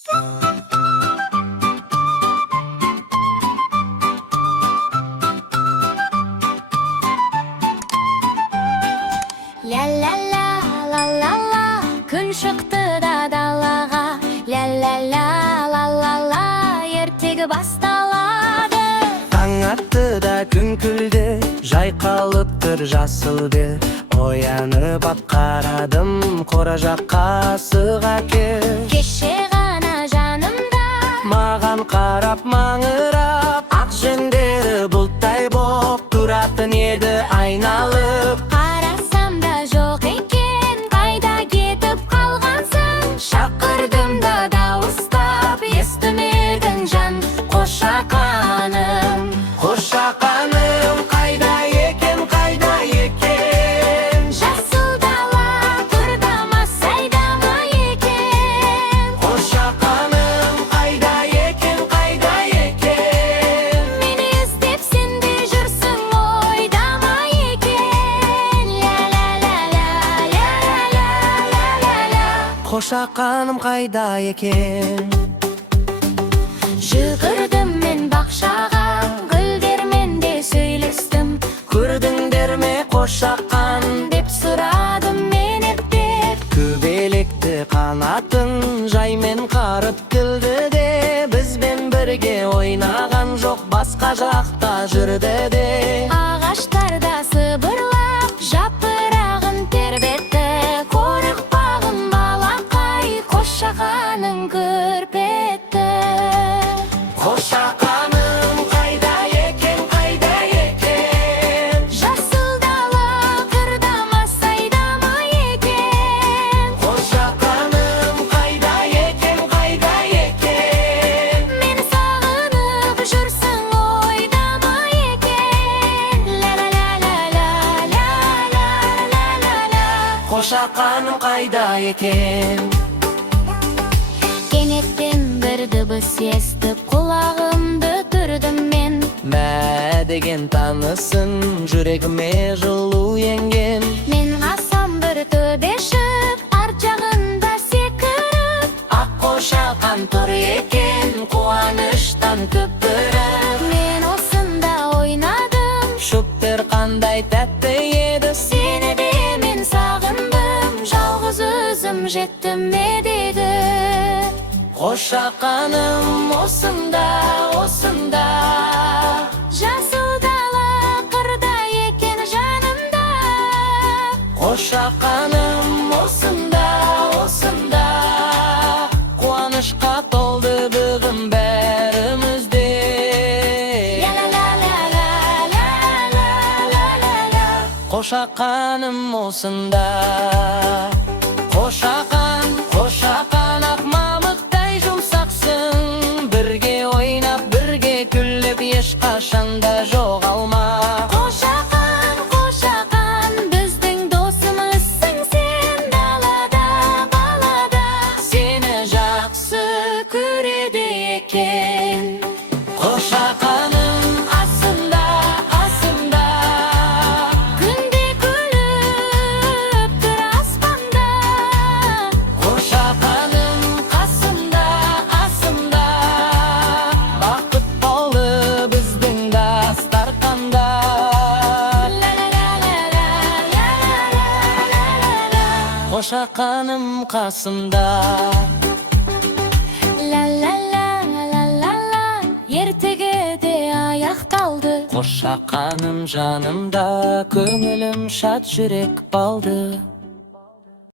Ля ля ля ла ла ла, күн шықты да далаға. Ля ля ля ла ла ла, ертегі басталады. Таң атты да күн күлді, жайқалып тұр жасыл бел. Оянып ап қарадым, қора жаққа сыға кел. Кеше ғана жанымда Маған қарап маңырап, ақ жеңдері бұлттай боп тұратын еді айналып. Қарасам да жоқ екен, қайда кетіп қалғансың? Шақырдым да дауыстап, естімедің жан. Қошақаным, Қошақаным, қайда екен, қайда екен? жасыл дала тұрда ма, сайда ма екен? Қошақаным, қайда екен, қайда екен? Мені іздеп сен де жүрсің, ойда ма екен? Ля ля ля ля ля ля ля ля ля. Қошақаным, қайда екен? Жүгірдім мен бақшаға, гүлдермен де сөйлестім. Көрдіңдер ме қошақан? Деп сұрадым мен ептеп. Көбелекті қанатын жаймен қарып күлді де, бізбен бірге ойнаған жоқ, басқа жақта жүрді де. Ағаштарда сыбырлап, жапырағын тербетті. Қорықпағын балақай, қошақаның көрпетті. Қошақаным, қайда екен, қайда екен? Жасыл дала қырда ма, сайда ма екен? Қошақаным, қайда екен, қайда екен? Мені сағынып жүрсің, ойда ма екен? Ля ля ля ля ля ля ля ля ля. Қошақаным, қайда екен? Кенеттен бір дыбыс естіп, құлағымды түрдім мен. Мә деген танысын, жүрегіме жылу енген. Мен асам бір төбешік, арт жағында секіріп. Ақ қошақан тұр екен, қуаныштан күпіріп. Мен осында ойнадым, Шөптер қандай тәтті еді, сені де мен сағындым. Жалғыз өзім жеттім ме деді. Қошақаным, осында, осында. Жасыл дала қырда екен жанымда. Қошақаным, осында, осында. Қуанышқа толды бүгін бәрімізде. Ля ля ля ля ля ля ля ля ля ля. Қошақаным, осында. Қошақан, қошақан, ақ мамықтай жұмсақсың. Бірге ойнап, бірге күліп, ешқашанда жоғалма. Қошақан, қошақан, біздің досымызсың сен. Далада, балада Сені жақсы көреді екен. Қошақаным, асында, асында. Күнде күліп тұр аспанда. Қошақаным, қасымда, асымда. Бақыт болды біздің дастарханда. Ля ля ля ля ля ля ля ля ля. Қошақаным, қасымда. Ля ля ля ля ля ля. Ертегі де аяқталды. Қошақаным жанымда, көңілім шат, жүрек балды.